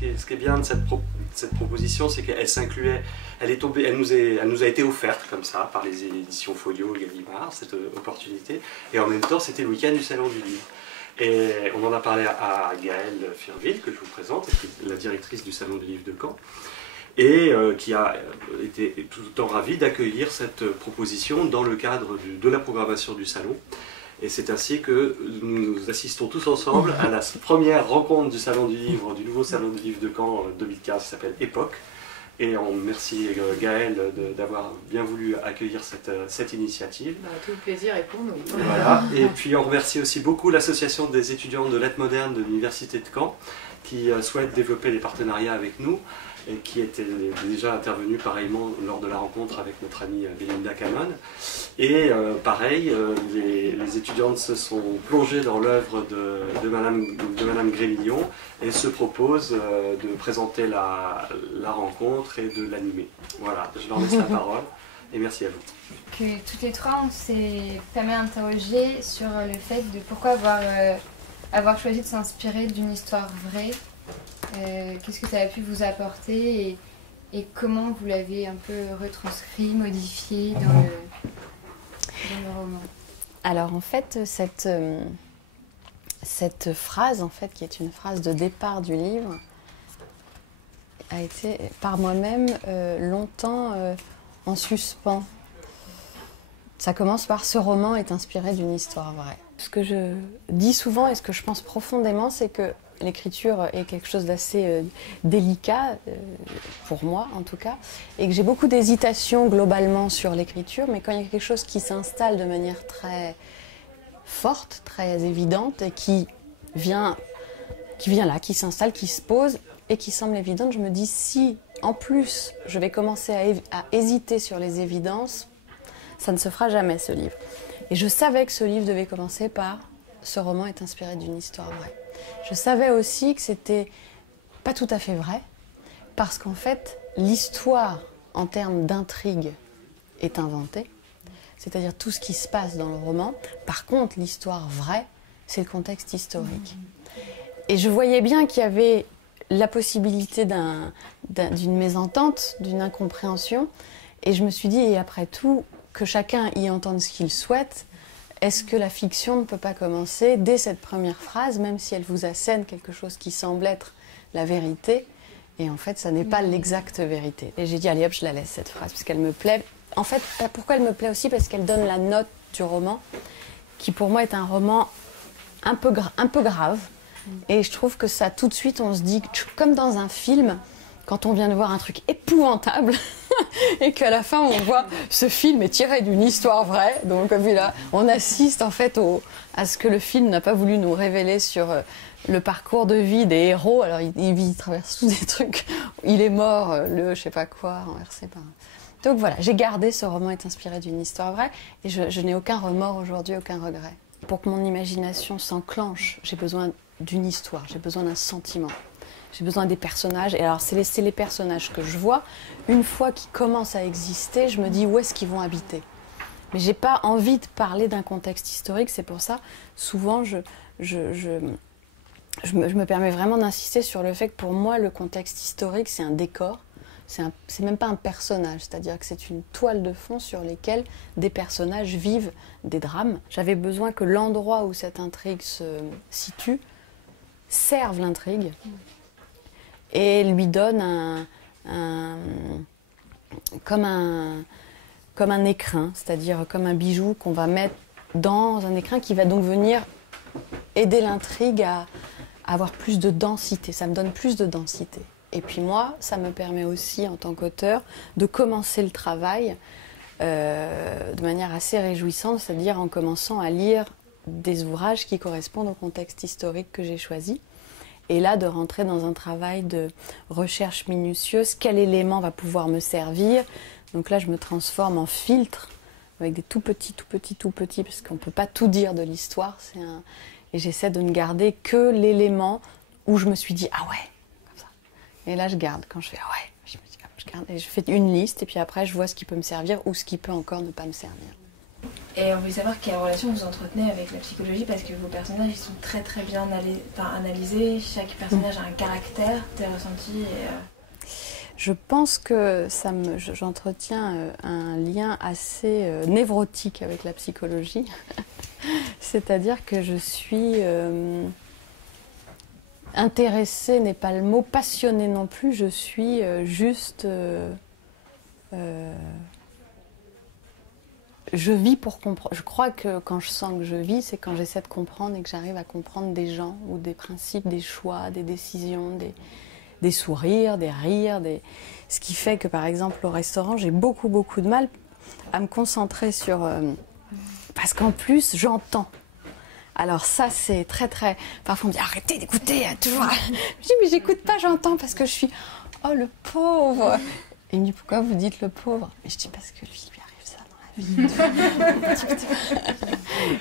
ce qui est bien de cette proposition, c'est qu'elle s'incluait, elle nous a été offerte comme ça par les éditions Folio et Gallimard, cette opportunité, et en même temps c'était le week-end du Salon du Livre. Et on en a parlé à Gaëlle Firville, que je vous présente, qui est la directrice du Salon du Livre de Caen, et qui a été tout autant ravie d'accueillir cette proposition dans le cadre de la programmation du Salon. Et c'est ainsi que nous assistons tous ensemble à la première rencontre du Salon du Livre, du nouveau Salon du Livre de Caen 2015, qui s'appelle Époque. Et on remercie Gaëlle d'avoir bien voulu accueillir cette initiative. Tout le plaisir est pour nous. Voilà. Et puis on remercie aussi beaucoup l'association des étudiants de lettres modernes de l'Université de Caen, qui souhaite développer des partenariats avec nous, et qui était déjà intervenu pareillement lors de la rencontre avec notre amie Belinda Cannon. Et pareil, les étudiantes se sont plongées dans l'œuvre de Madame Grémillon et se proposent de présenter la rencontre et de l'animer. Voilà, je leur laisse la parole et merci à vous. Que toutes les trois, on s'est pas mal interrogé sur le fait de pourquoi avoir choisi de s'inspirer d'une histoire vraie. Qu'est-ce que ça a pu vous apporter et comment vous l'avez un peu retranscrit, modifié dans le roman? Alors en fait, cette phrase, en fait, qui est une phrase de départ du livre, a été par moi-même longtemps en suspens. Ça commence par « ce roman est inspiré d'une histoire vraie ». Ce que je dis souvent et ce que je pense profondément, c'est que l'écriture est quelque chose d'assez délicat, pour moi en tout cas, et que j'ai beaucoup d'hésitation globalement sur l'écriture, mais quand il y a quelque chose qui s'installe de manière très forte, très évidente, et qui vient là, qui s'installe, qui se pose, et qui semble évidente, je me dis si en plus je vais commencer à hésiter sur les évidences, ça ne se fera jamais ce livre. Et je savais que ce livre devait commencer par « ce roman est inspiré d'une histoire vraie ». Je savais aussi que c'était pas tout à fait vrai, parce qu'en fait, l'histoire en termes d'intrigue est inventée, c'est-à-dire tout ce qui se passe dans le roman. Par contre, l'histoire vraie, c'est le contexte historique. Et je voyais bien qu'il y avait la possibilité d'une mésentente, d'une incompréhension, et je me suis dit, et après tout, que chacun y entende ce qu'il souhaite. Est-ce que la fiction ne peut pas commencer dès cette première phrase, même si elle vous assène quelque chose qui semble être la vérité, et en fait, ça n'est pas l'exacte vérité. Et j'ai dit, allez hop, je la laisse cette phrase, parce qu'elle me plaît. En fait, pourquoi elle me plaît aussi? Parce qu'elle donne la note du roman, qui pour moi est un roman un peu grave. Et je trouve que ça, tout de suite, on se dit, comme dans un film, quand on vient de voir un truc épouvantable, et qu'à la fin on voit ce film est tiré d'une histoire vraie, donc comme là on assiste en fait à ce que le film n'a pas voulu nous révéler sur le parcours de vie des héros. Alors il traverse tous des trucs, il est mort, je sais pas quoi, renversé par... Donc voilà, j'ai gardé ce roman est inspiré d'une histoire vraie, et je n'ai aucun remords aujourd'hui, aucun regret. Pour que mon imagination s'enclenche, j'ai besoin d'une histoire, j'ai besoin d'un sentiment. J'ai besoin des personnages, et alors c'est les personnages que je vois. Une fois qu'ils commencent à exister, je me dis où est-ce qu'ils vont habiter. Mais j'ai pas envie de parler d'un contexte historique, c'est pour ça, souvent, je me permets vraiment d'insister sur le fait que pour moi, le contexte historique, c'est un décor, c'est même pas un personnage, c'est-à-dire que c'est une toile de fond sur laquelle des personnages vivent des drames. J'avais besoin que l'endroit où cette intrigue se situe serve l'intrigue, et lui donne comme un écrin, c'est-à-dire comme un bijou qu'on va mettre dans un écrin qui va donc venir aider l'intrigue à avoir plus de densité. Ça me donne plus de densité. Et puis moi, ça me permet aussi, en tant qu'auteur, de commencer le travail de manière assez réjouissante, c'est-à-dire en commençant à lire des ouvrages qui correspondent au contexte historique que j'ai choisi. Et là, de rentrer dans un travail de recherche minutieuse, quel élément va pouvoir me servir. Donc là, je me transforme en filtre, avec des tout petits, parce qu'on ne peut pas tout dire de l'histoire. Et j'essaie de ne garder que l'élément où je me suis dit, ah ouais, comme ça. Et là, je garde. Quand je fais, ah ouais, je me dis, ah, je garde. Et je fais une liste, et puis après, je vois ce qui peut me servir ou ce qui peut encore ne pas me servir. Et on voulait savoir quelle relation vous entretenez avec la psychologie, parce que vos personnages ils sont très très bien analysés, chaque personnage a un caractère, des ressentis. Je pense que j'entretiens un lien assez névrotique avec la psychologie. C'est-à-dire que je suis intéressée, n'est pas le mot, passionnée non plus, je suis juste... je vis pour comprendre. Je crois que quand je sens que je vis, c'est quand j'essaie de comprendre et que j'arrive à comprendre des gens ou des principes, des choix, des décisions, des sourires, des rires. Ce qui fait que, par exemple, au restaurant, j'ai beaucoup de mal à me concentrer sur... parce qu'en plus, j'entends. Alors ça, c'est très... Parfois, on me dit, arrêtez d'écouter, toujours... Je dis, mais j'écoute pas, j'entends, parce que je suis... Oh, le pauvre. Et il me dit, pourquoi vous dites le pauvre? Et je dis, parce que lui,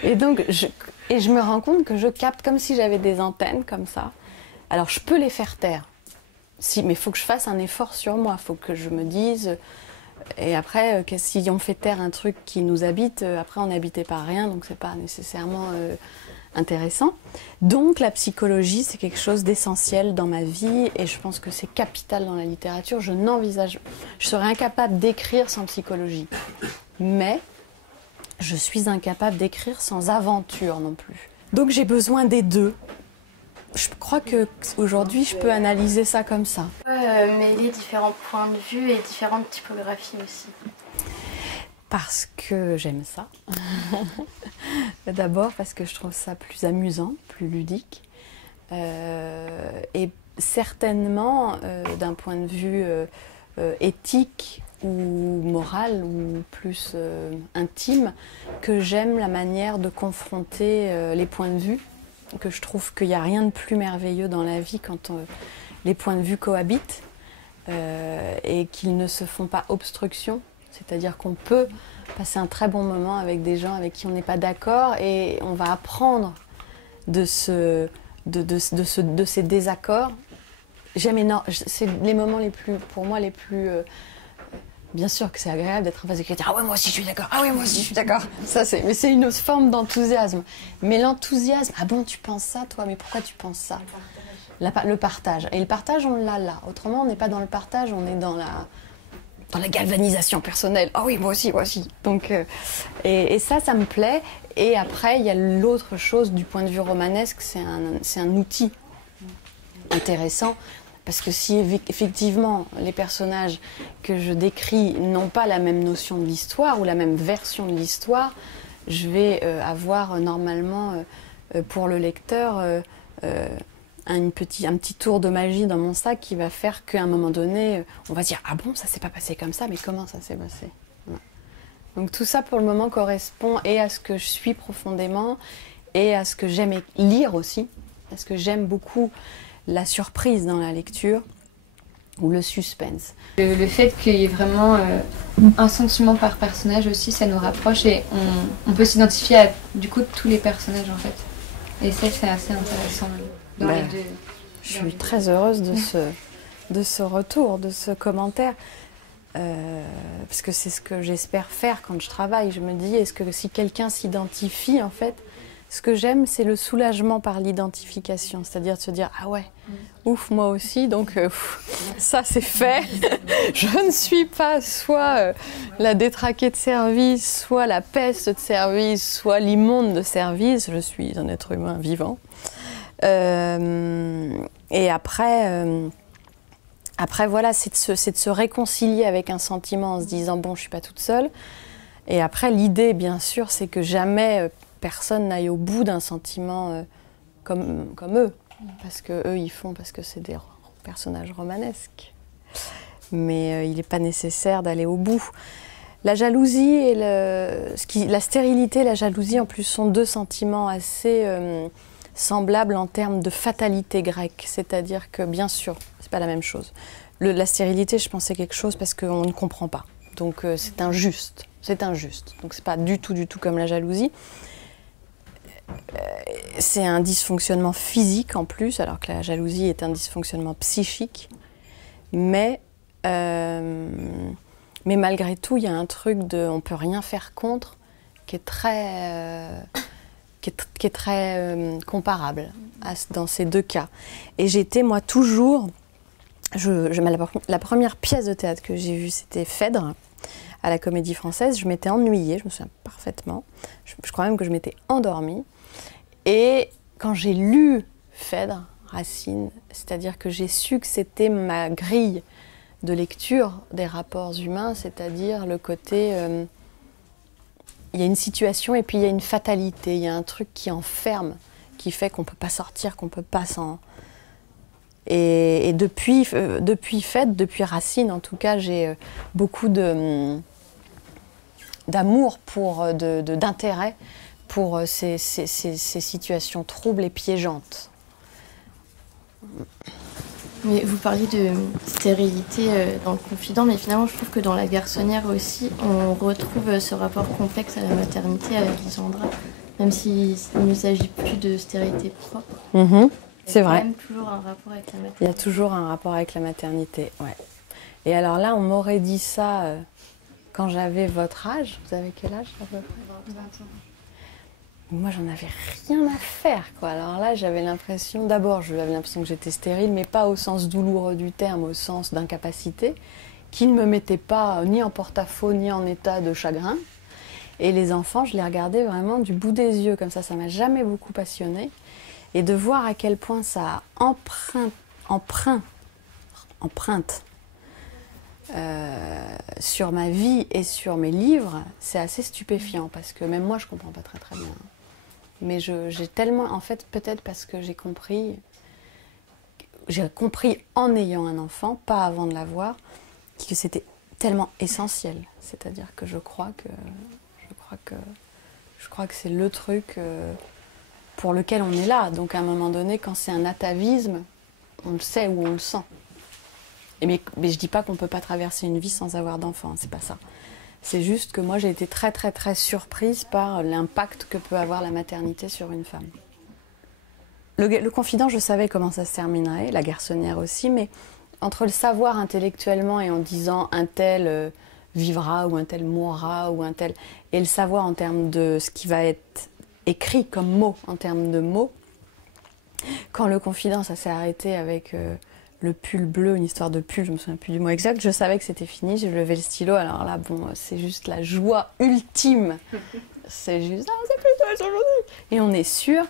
et donc, je me rends compte que je capte comme si j'avais des antennes comme ça. Alors, je peux les faire taire, mais il faut que je fasse un effort sur moi. Il faut que je me dise... Et après, si on fait taire un truc qui nous habite, après, on n'habitait par rien, donc c'est pas nécessairement intéressant. Donc, la psychologie, c'est quelque chose d'essentiel dans ma vie, et je pense que c'est capital dans la littérature. Je serais incapable d'écrire sans psychologie. Mais je suis incapable d'écrire sans aventure non plus. Donc j'ai besoin des deux. Je crois qu'aujourd'hui, je peux analyser ça comme ça. Mêler différents points de vue et différentes typographies aussi. Parce que j'aime ça. D'abord parce que je trouve ça plus amusant, plus ludique. Et certainement, d'un point de vue éthique, ou morale, ou plus intime, que j'aime la manière de confronter les points de vue, que je trouve qu'il n'y a rien de plus merveilleux dans la vie quand les points de vue cohabitent et qu'ils ne se font pas obstruction, c'est-à-dire qu'on peut passer un très bon moment avec des gens avec qui on n'est pas d'accord et on va apprendre de ces désaccords. J'aime énormément, c'est les moments pour moi les plus... Bien sûr que c'est agréable d'être en face de quelqu'un. Ah ouais, moi aussi je suis d'accord. Ah oui, moi aussi je suis d'accord. Mais c'est une autre forme d'enthousiasme. Mais l'enthousiasme, ah bon, tu penses ça toi, mais pourquoi tu penses ça? Le partage. Et le partage, on l'a là. Autrement, on n'est pas dans le partage, on est dans la galvanisation personnelle. Ah oui, moi aussi, moi aussi. Donc, et ça me plaît. Et après, il y a l'autre chose du point de vue romanesque, c'est un outil intéressant. Parce que si effectivement les personnages que je décris n'ont pas la même notion de l'histoire ou la même version de l'histoire, je vais avoir normalement pour le lecteur un petit tour de magie dans mon sac qui va faire qu'à un moment donné, on va dire « Ah bon, ça s'est pas passé comme ça, mais comment ça s'est passé ?» Donc tout ça pour le moment correspond et à ce que je suis profondément et à ce que j'aime lire aussi, parce que j'aime beaucoup la surprise dans la lecture ou le suspense. Le fait qu'il y ait vraiment un sentiment par personnage aussi, ça nous rapproche et on peut s'identifier à du coup tous les personnages en fait. Et ça, c'est assez intéressant dans les deux. Je suis très heureuse de ce retour, de ce commentaire. Parce que c'est ce que j'espère faire quand je travaille. Je me dis, est-ce que si quelqu'un s'identifie en fait, ce que j'aime, c'est le soulagement par l'identification, c'est-à-dire de se dire « Ah ouais, ouf, moi aussi, donc ça c'est fait. Je ne suis pas soit la détraquée de service, soit la peste de service, soit l'immonde de service. Je suis un être humain vivant. » Et après voilà, c'est de se réconcilier avec un sentiment en se disant « Bon, je ne suis pas toute seule. » Et après, l'idée, bien sûr, c'est que jamais... personne n'aille au bout d'un sentiment comme eux, parce qu'eux ils font, parce que c'est des personnages romanesques. Mais il n'est pas nécessaire d'aller au bout. La jalousie et la stérilité et la jalousie en plus sont deux sentiments assez semblables en termes de fatalité grecque, c'est-à-dire que bien sûr, c'est pas la même chose. La stérilité, je pense, c'est quelque chose parce qu'on ne comprend pas, donc c'est injuste, donc c'est pas du tout comme la jalousie. C'est un dysfonctionnement physique en plus, alors que la jalousie est un dysfonctionnement psychique. Mais malgré tout, il y a un truc de on ne peut rien faire contre qui est très, comparable dans ces deux cas. Et j'étais, moi, toujours... la première pièce de théâtre que j'ai vue, c'était Phèdre, à la Comédie Française. Je m'étais ennuyée, je me souviens parfaitement. Je crois même que je m'étais endormie. Et quand j'ai lu Phèdre, Racine, c'est-à-dire que j'ai su que c'était ma grille de lecture des rapports humains, c'est-à-dire le côté... il y a une situation et puis il y a une fatalité, il y a un truc qui enferme, qui fait qu'on ne peut pas sortir, qu'on ne peut pas s'en... Et depuis Phèdre, depuis Racine, en tout cas, j'ai beaucoup d'amour, d'intérêt pour ces situations troubles et piégeantes. Mais vous parliez de stérilité dans le confident, mais finalement je trouve que dans La Garçonnière aussi, on retrouve ce rapport complexe à la maternité avec Lysandra, même s'il ne s'agit plus de stérilité propre. C'est vrai. Il y a quand même toujours un rapport avec la maternité. Il y a toujours un rapport avec la maternité, ouais. Et alors là, on m'aurait dit ça quand j'avais votre âge. Vous avez quel âge à peu près ? 20 ans. Moi, j'en avais rien à faire, quoi. Alors là, j'avais l'impression que j'étais stérile, mais pas au sens douloureux du terme, au sens d'incapacité, qui ne me mettait pas ni en porte-à-faux, ni en état de chagrin. Et les enfants, je les regardais vraiment du bout des yeux, comme ça m'a jamais beaucoup passionnée. Et de voir à quel point ça emprunte sur ma vie et sur mes livres, c'est assez stupéfiant, parce que même moi, je comprends pas très très bien. Mais j'ai tellement, en fait, peut-être parce que j'ai compris en ayant un enfant, pas avant de l'avoir, que c'était tellement essentiel. C'est-à-dire que je crois que c'est le truc pour lequel on est là. Donc à un moment donné, quand c'est un atavisme, on le sait ou on le sent. Mais je dis pas qu'on peut pas traverser une vie sans avoir d'enfant, c'est pas ça. C'est juste que moi j'ai été très très très surprise par l'impact que peut avoir la maternité sur une femme. Le confident, je savais comment ça se terminerait, La Garçonnière aussi, mais entre le savoir intellectuellement et en disant un tel vivra ou un tel mourra ou un tel, et le savoir en termes de ce qui va être écrit comme mot, en termes de mots, quand le confident, ça s'est arrêté avec le pull bleu, une histoire de pull, je me souviens plus du mot exact, je savais que c'était fini, j'ai levé le stylo, alors là, bon, c'est juste la joie ultime. C'est juste, ah, c'est plus ça aujourd'hui. Et on est sûr.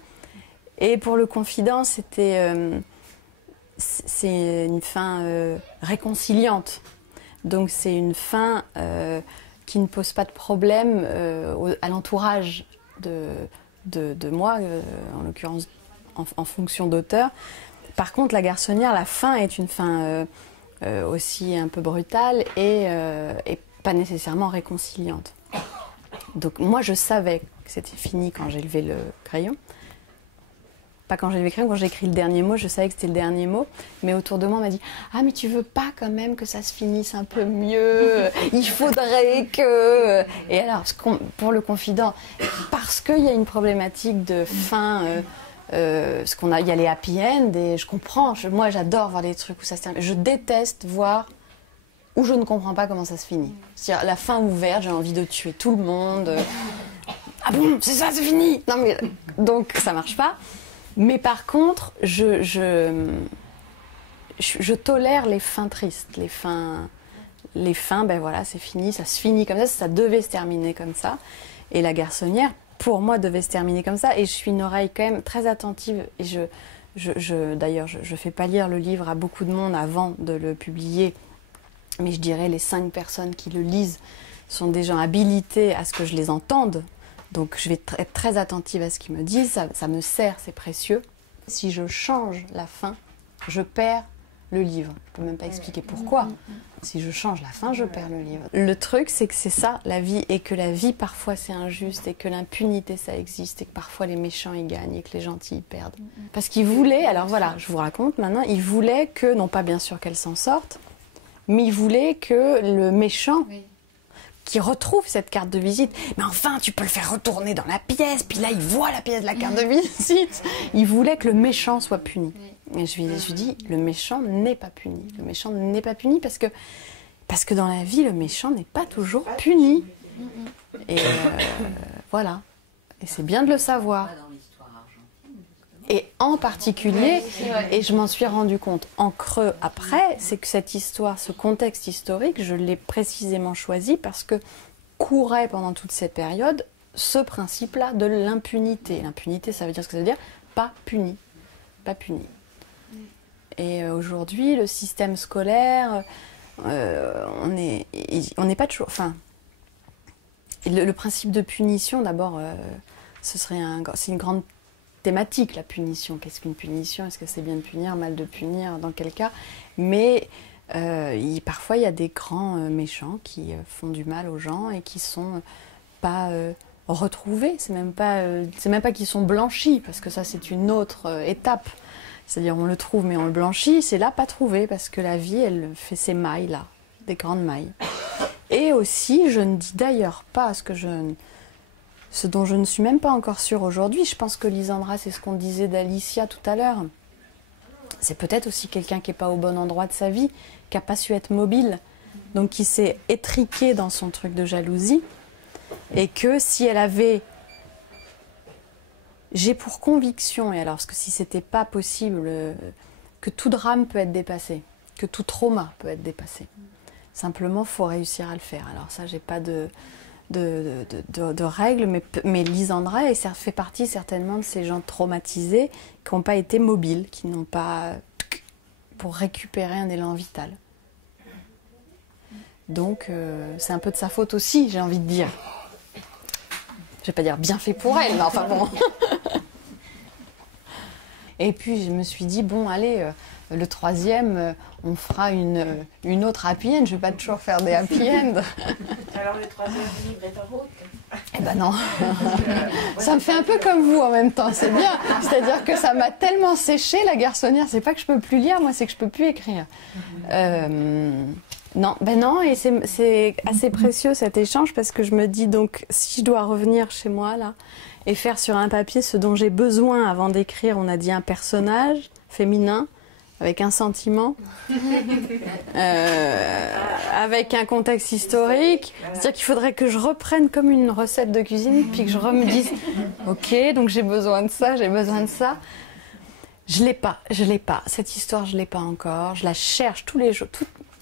Et pour le confident, c'est une fin réconciliante. Donc c'est une fin qui ne pose pas de problème à l'entourage de moi, en l'occurrence en fonction d'auteur. Par contre, La Garçonnière, la fin est une fin aussi un peu brutale et pas nécessairement réconciliante. Donc moi, je savais que c'était fini quand j'ai levé le crayon. Pas quand j'ai levé le crayon, quand j'ai écrit le dernier mot, je savais que c'était le dernier mot. Mais autour de moi, on m'a dit « Ah, mais tu veux pas quand même que ça se finisse un peu mieux ? Il faudrait que... » Et alors, pour le confident, parce qu'il y a une problématique de fin... il y a les happy end et je comprends, moi j'adore voir les trucs où ça se termine. Je déteste voir où je ne comprends pas comment ça se finit. C'est-à-dire la fin ouverte, j'ai envie de tuer tout le monde. Ah bon, c'est ça, c'est fini. Non mais donc ça marche pas. Mais par contre, je tolère les fins tristes, les fins, ben voilà, c'est fini, ça se finit comme ça devait se terminer comme ça. Et La Garçonnière, pour moi, devait se terminer comme ça. Et je suis une oreille quand même très attentive. Et d'ailleurs, je fais pas lire le livre à beaucoup de monde avant de le publier. Mais je dirais les 5 personnes qui le lisent sont des gens habilités à ce que je les entende. Donc je vais être très attentive à ce qu'ils me disent. Ça me sert, c'est précieux. Si je change la fin, je perds le livre. Je ne peux même pas expliquer pourquoi. Si je change la fin, je perds le livre. Le truc, c'est que c'est ça, la vie, et que la vie, parfois, c'est injuste, et que l'impunité, ça existe, et que parfois, les méchants, ils gagnent, et que les gentils, ils perdent. Parce qu'ils voulaient, alors voilà, je vous raconte maintenant, ils voulaient que, non pas bien sûr qu'elle s'en sorte, mais ils voulaient que le méchant... qui retrouve cette carte de visite. Mais enfin, tu peux le faire retourner dans la pièce, puis là, il voit la pièce de la carte de visite. Il voulait que le méchant soit puni. Et je lui dis, le méchant n'est pas puni. Le méchant n'est pas puni parce que dans la vie, le méchant n'est pas toujours puni. Et Voilà. Et c'est bien de le savoir. Et en particulier, et je m'en suis rendu compte en creux après, c'est que cette histoire, ce contexte historique, je l'ai précisément choisi parce que courait pendant toute cette période ce principe-là de l'impunité. L'impunité, ça veut dire ce que ça veut dire, pas puni. Pas puni. Et aujourd'hui, le système scolaire, on n'est pas toujours... Enfin, le principe de punition, d'abord, c'est une grande thématique, la punition. Qu'est-ce qu'une punition? Est-ce que c'est bien de punir, mal de punir? Dans quel cas? Mais parfois, il y a des grands méchants qui font du mal aux gens et qui sont pas retrouvés. C'est même pas qu'ils sont blanchis, parce que ça, c'est une autre étape. C'est-à-dire, on le trouve, mais on le blanchit. C'est là pas trouvé, parce que la vie, elle fait ces mailles là, des grandes mailles. Et aussi, je ne dis d'ailleurs pas ce dont je ne suis même pas encore sûre aujourd'hui. Je pense que Lisandra, c'est ce qu'on disait d'Alicia tout à l'heure. C'est peut-être aussi quelqu'un qui n'est pas au bon endroit de sa vie, qui n'a pas su être mobile, donc qui s'est étriqué dans son truc de jalousie. Et que si elle avait... J'ai pour conviction, et alors, parce que si c'était pas possible, que tout drame peut être dépassé, que tout trauma peut être dépassé. Simplement, il faut réussir à le faire. Alors ça, j'ai pas de règles, mais Lisandra fait partie certainement de ces gens traumatisés qui n'ont pas été mobiles, qui n'ont pas... pour récupérer un élan vital. Donc, c'est un peu de sa faute aussi, j'ai envie de dire. Je vais pas dire bien fait pour elle, mais enfin bon. Et puis je me suis dit, bon allez, le troisième, on fera une autre happy end. Je vais pas toujours faire des happy end. Alors le troisième livre est en route. Eh ben non. Ça me fait un peu comme vous en même temps, c'est bien. C'est-à-dire que ça m'a tellement séché, la garçonnière. C'est pas que je peux plus lire, moi c'est que je peux plus écrire. Non, ben non, et c'est assez précieux cet échange parce que je me dis donc, si je dois revenir chez moi là et faire sur un papier ce dont j'ai besoin avant d'écrire, on a dit un personnage féminin avec un sentiment, avec un contexte historique, c'est-à-dire qu'il faudrait que je reprenne comme une recette de cuisine puis que je me dise, ok, donc j'ai besoin de ça, j'ai besoin de ça. Je l'ai pas. Cette histoire, je l'ai pas encore. Je la cherche tous les jours.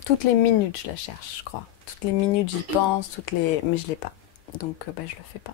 Toutes les minutes, je la cherche, je crois. Toutes les minutes, j'y pense, mais je l'ai pas. Donc, je le fais pas.